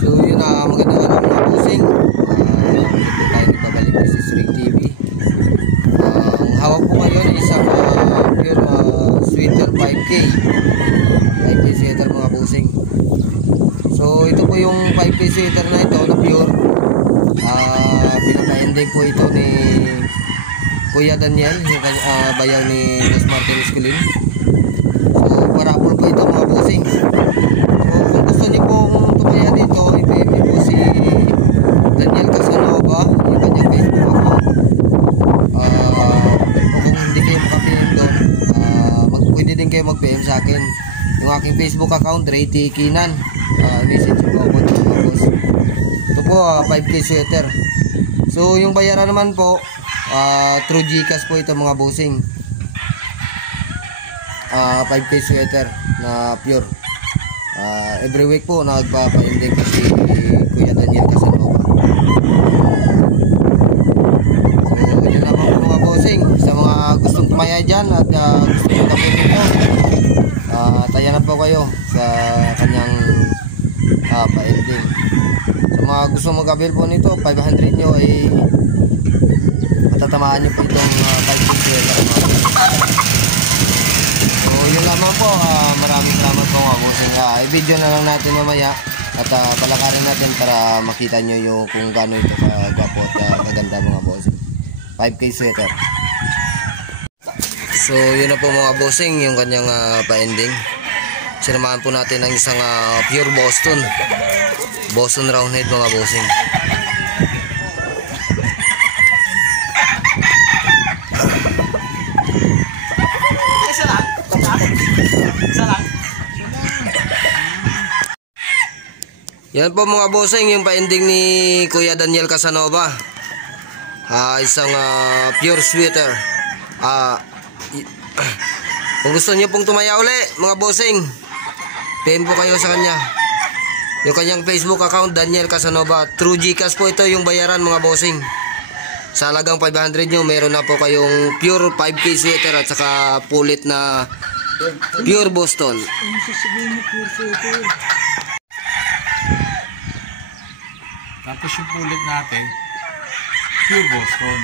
So yun na, magandang araw mga bossing. Ito tayo nagbabalik sa String TV. Ang hawak ko ngayon ay isang pure sweater 5K sweater mga bossing. So ito po yung 5K sweater na ito na pure. Pinaka-ending po ito ni Kuya Daniel, yung bayaw ni Los Martin Esculin. So parapol po ito mga bossing. So kung gusto niyo pong tumaya dito, i-PM po si Daniel Casanova, yung kanyang Facebook account. Kung hindi kayo maka-PM doon, pwede din kayo mag-PM sa akin. Yung aking Facebook account, Ray T. Kinan. Message po ako dito mga boss. Ito po 5K sweater. So yung bayaran naman po through GCash po ito mga bossing. 5K sweater na pure. Every week po nagpapa-ending po si Kuya Daniel Casanova. So yun naman po mga bossing. Sa mga gustong tumaya dyan at gusto nyo kapit ito, taya na po kayo sa kanyang pa-ending. Sa mga gusto mag-avail po nito, 500 nyo ay matatamaan nyo po itong 5K sweater. So yun lamang po, maraming salamat po mga bossing. I-video na lang natin mamaya at palakarin natin para makita nyo yung kung gaano ito kagwapo at kaganda mga bossing. 5K sweater. So yun na po mga bossing, yung kanyang pa-ending. Sinamahan po natin ng isang pure Boston roundhead mga bossing. Yan po mga bossing, yung pa-ending ni Kuya Daniel Casanova. Isang pure sweater. Kung gusto niyo pong tumaya uli mga bossing, PM po kayo sa kanya. Yung kanyang Facebook account, Daniel Casanova. Through GCash po ito yung bayaran mga bossing. Sa halagang 500 nyo, meron na po kayong pure 5K sweater at saka pulit na pure Boston. Tapos yung pulit natin, pure Boston.